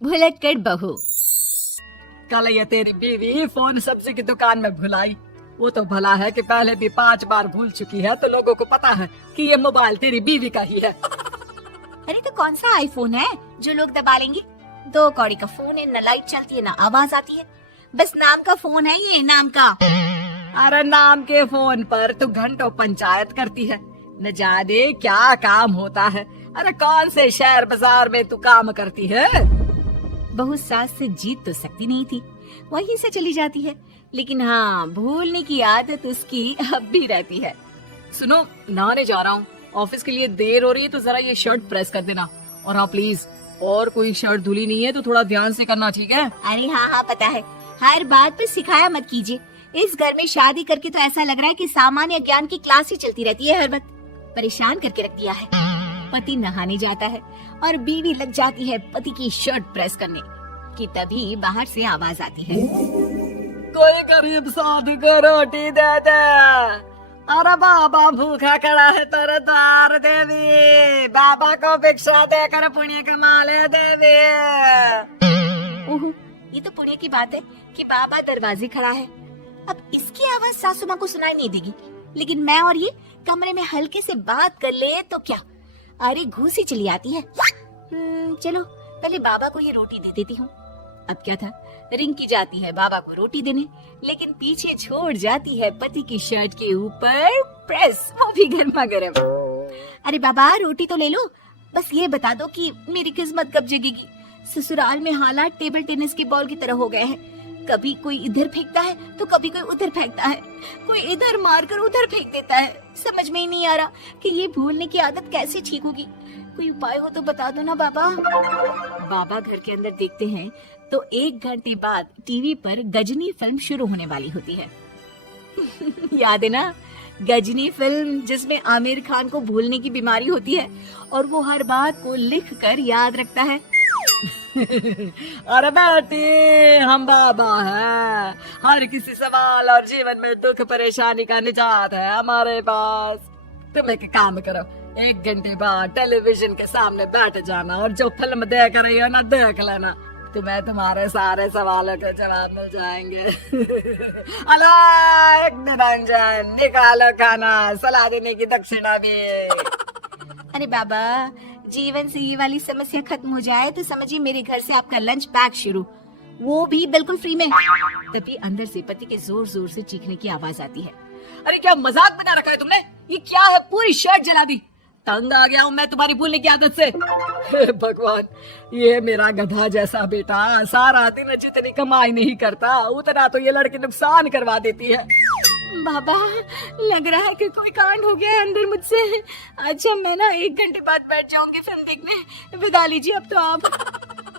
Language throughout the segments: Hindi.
भुलक्कड़ बहू। कल ये तेरी बीवी फोन सब्जी की दुकान में भुलाई। वो तो भला है कि पहले भी 5 बार भूल चुकी है, तो लोगों को पता है कि ये मोबाइल तेरी बीवी का ही है। अरे तो कौन सा आईफोन है जो लोग दबा लेंगे? 2 कौड़ी का फोन है, न लाइट चलती है न आवाज आती है, बस नाम का फोन है ये, नाम का। अरे नाम के फोन पर तू घंटों पंचायत करती है, न जाने क्या काम होता है। अरे कौन से शहर बाजार में तू काम करती है? बहू सास से जीत तो सकती नहीं थी, वहीं से चली जाती है, लेकिन हाँ भूलने की आदत उसकी अब भी रहती है। सुनो, नहाने जा रहा हूँ, ऑफिस के लिए देर हो रही है, तो जरा ये शर्ट प्रेस कर देना। और हाँ प्लीज, और कोई शर्ट धुली नहीं है तो थोड़ा ध्यान से करना, ठीक है? अरे हाँ पता है, हर बात पे सिखाया मत कीजिए। इस घर में शादी करके तो ऐसा लग रहा है कि सामान्य ज्ञान की क्लास ही चलती रहती है, हर वक्त परेशान करके रख दिया है। पति नहाने जाता है और बीवी लग जाती है पति की शर्ट प्रेस करने कि तभी बाहर से आवाज आती है, कोई गरीब साधु को रोटी दे दे। अरे बाबा भूखा खड़ा है तेरे द्वार देवी, बाबा को भिक्षा देकर पुण्य कमा ले देवी। ओह, ये तो पुण्य की बात है कि बाबा दरवाजे खड़ा है। अब इसकी आवाज सासू माँ को सुनाई नहीं देगी, लेकिन मैं और ये कमरे में हल्के से बात कर ले तो क्या, अरे घूसी चली आती है। चलो पहले बाबा को ये रोटी दे देती हूँ। अब क्या था, रिंकी जाती है बाबा को रोटी देने, लेकिन पीछे छोड़ जाती है पति की शर्ट के ऊपर प्रेस, वो भी गर्मा गर्म। अरे बाबा रोटी तो ले लो, बस ये बता दो कि मेरी किस्मत कब जगेगी। ससुराल में हालात टेबल टेनिस के बॉल की तरह हो गए हैं, कभी कोई इधर फेंकता है तो कभी कोई उधर फेंकता है, कोई इधर मारकर उधर फेंक देता है। समझ में ही नहीं आ रहा कि ये भूलने की आदत कैसे ठीक होगी। कोई उपाय हो तो बता दो ना बाबा। बाबा घर के अंदर देखते हैं तो 1 घंटे बाद टीवी पर गजनी फिल्म शुरू होने वाली होती है। याद है ना, गजनी फिल्म जिसमें आमिर खान को भूलने की बीमारी होती है और वो हर बात को लिख कर याद रखता है। अरे बेटी, हम बाबा हैं, हर किसी सवाल और जीवन में दुख परेशानी का निजात है हमारे पास। तुम एक काम करो, 1 घंटे बाद टेलीविजन के सामने बैठ जाना और जो फिल्म देख रही हो ना देख लेना, तुम्हें तुम्हारे सारे सवालों के जवाब मिल जाएंगे। अलग निरंजन, निकालो खाना, सलाह देने की दक्षिणा भी। अरे बाबा, जीवन से ये वाली समस्या खत्म हो जाए तो समझिए मेरे घर से आपका लंच पैक शुरू, वो भी बिल्कुल फ्री में। तभी अंदर से पति के जोर जोर से चीखने की आवाज आती है। अरे क्या मजाक बना रखा है तुमने? ये क्या है, पूरी शर्ट जला दी। तंग आ गया हूँ मैं तुम्हारी भूलने की आदत से। भगवान, ये मेरा गधा जैसा बेटा सारा दिन जितनी कमाई नहीं करता उतना तो ये लड़की नुकसान करवा देती है। बाबा, लग रहा है कि कोई कांड हो गया है अंदर मुझसे। अच्छा मैं ना 1 घंटे बाद बैठ जाऊंगी फिल्म देखने, विदा लीजिए अब तो आप।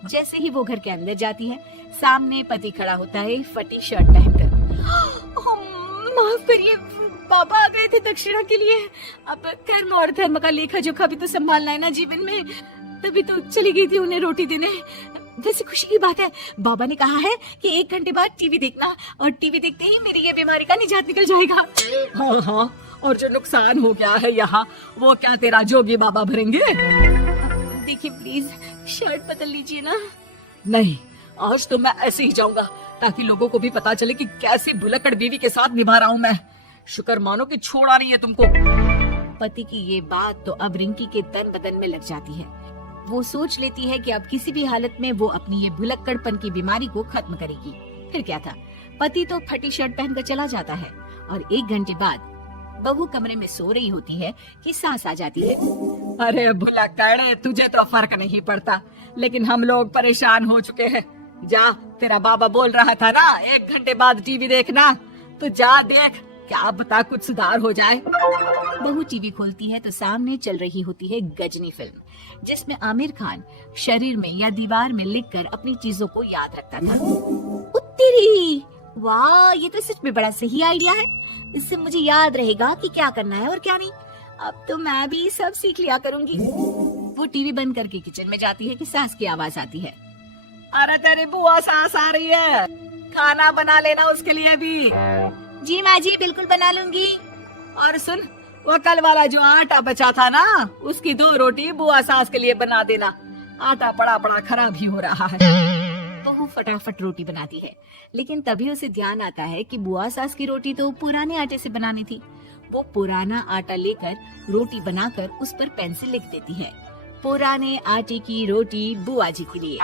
जैसे ही वो घर के अंदर जाती है, सामने पति खड़ा होता है फटी शर्ट पहनकर। माफ करिए, पापा आ गए थे दक्षिणा के लिए। अब कर्म और धर्म का लेखा जोखा भी तो संभालना है ना जीवन में, तभी तो चली गई थी उन्हें रोटी देने। वैसे खुशी की बात है, बाबा ने कहा है कि 1 घंटे बाद टीवी देखना, और टीवी देखते ही मेरी ये बीमारी का निजात निकल जाएगा। हाँ हाँ, और जो नुकसान हो गया है यहाँ, वो क्या तेरा जोगी बाबा भरेंगे? देखिए प्लीज शर्ट बदल लीजिए ना। नहीं, आज तो मैं ऐसे ही जाऊंगा ताकि लोगों को भी पता चले कि कैसी भुलक्कड़ बीवी के साथ निभा रहा हूँ मैं। शुक्र मानो कि छोड़ा नहीं है तुमको। पति की ये बात तो अब रिंकी के तन बदन में लग जाती है। वो सोच लेती है कि अब किसी भी हालत में वो अपनी ये भुलक्कड़पन की बीमारी को खत्म करेगी। फिर क्या था, पति तो फटी शर्ट पहनकर चला जाता है और 1 घंटे बाद बहू कमरे में सो रही होती है कि सास आ जाती है। अरे भुलक्कड़, तुझे तो फर्क नहीं पड़ता, लेकिन हम लोग परेशान हो चुके हैं। जा, तेरा बाबा बोल रहा था ना 1 घंटे बाद टीवी देखना, तो जा देख, क्या बता कुछ सुधार हो जाए। बहू टीवी खोलती है तो सामने चल रही होती है गजनी फिल्म, जिसमें आमिर खान शरीर में या दीवार में लिखकर अपनी चीजों को याद रखता था। उत्तरी, वाह, ये तो सच में बड़ा सही आइडिया है। इससे मुझे याद रहेगा कि क्या करना है और क्या नहीं। अब तो मैं भी सब सीख लिया करूंगी। वो टीवी बंद करके किचन में जाती है कि सास की आवाज आती है। अरे तेरी बुआ सास आ रही है, खाना बना लेना उसके लिए भी। जी माँ जी, बिल्कुल बना लूंगी। और सुन, वो कल वाला जो आटा बचा था ना, उसकी 2 रोटी बुआ सास के लिए बना देना। आटा बड़ा बड़ा खराब ही हो रहा है। बहू फटाफट रोटी बनाती है, लेकिन तभी उसे ध्यान आता है कि बुआ सास की रोटी तो पुराने आटे से बनानी थी। वो पुराना आटा लेकर रोटी बनाकर उस पर पेंसिल लिख देती है, पुराने आटे की रोटी बुआ जी के लिए।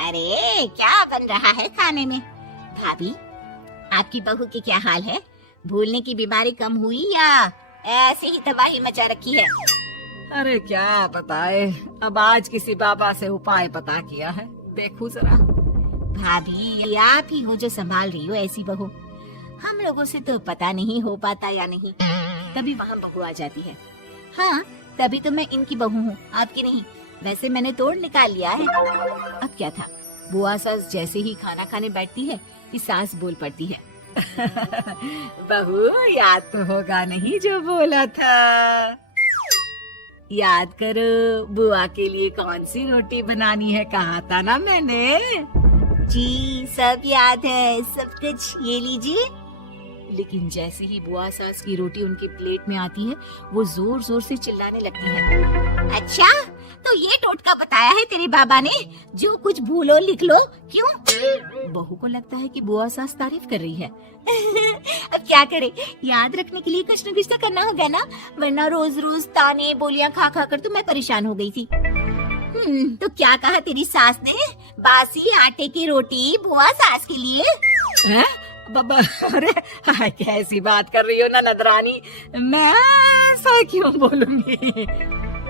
अरे क्या बन रहा है खाने में? भाभी, आपकी बहू की क्या हाल है? भूलने की बीमारी कम हुई या ऐसे ही तबाही मचा रखी है? अरे क्या बताए, अब आज किसी बाबा से उपाय पता किया है, देखो जरा। भाभी, आप ही हो जो संभाल रही हो ऐसी बहू। हम लोगों से तो पता नहीं हो पाता या नहीं। तभी वहाँ बहू आ जाती है। हाँ, तभी तो मैं इनकी बहू हूँ, आपकी नहीं। वैसे मैंने तोड़ निकाल लिया है। अब क्या था, बुआ सास जैसे ही खाना खाने बैठती है कि सास बोल पड़ती है, बहू याद तो होगा नहीं जो बोला था? याद करो, बुआ के लिए कौन सी रोटी बनानी है, कहा था ना मैंने। जी सब याद है, सब कुछ, ये लीजिए। लेकिन जैसे ही बुआ सास की रोटी उनकी प्लेट में आती है, वो जोर जोर से चिल्लाने लगती है। अच्छा, तो ये टोटका बताया है तेरे बाबा ने, जो कुछ भूलो लिख लो, क्यों? बहू को लगता है कि बुआ सास तारीफ कर रही है। अब क्या करे, याद रखने के लिए कुछ न कुछ तो करना होगा ना, वरना रोज रोज ताने बोलियां खा खा कर तो मैं परेशान हो गई थी। तो क्या कहा तेरी सास ने? बासी आटे की रोटी बुआ सास के लिए? हैं? बाबा, अरे कैसी बात कर रही हो ना नदरानी, मैं ऐसा क्यों बोलूंगी?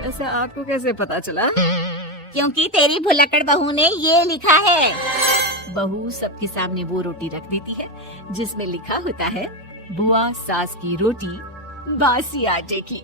ऐसा आपको कैसे पता चला? क्योंकि तेरी भुलक्कड़ बहू ने ये लिखा है। बहू सबके सामने वो रोटी रख देती है जिसमें लिखा होता है, बुआ सास की रोटी बासी आटे की।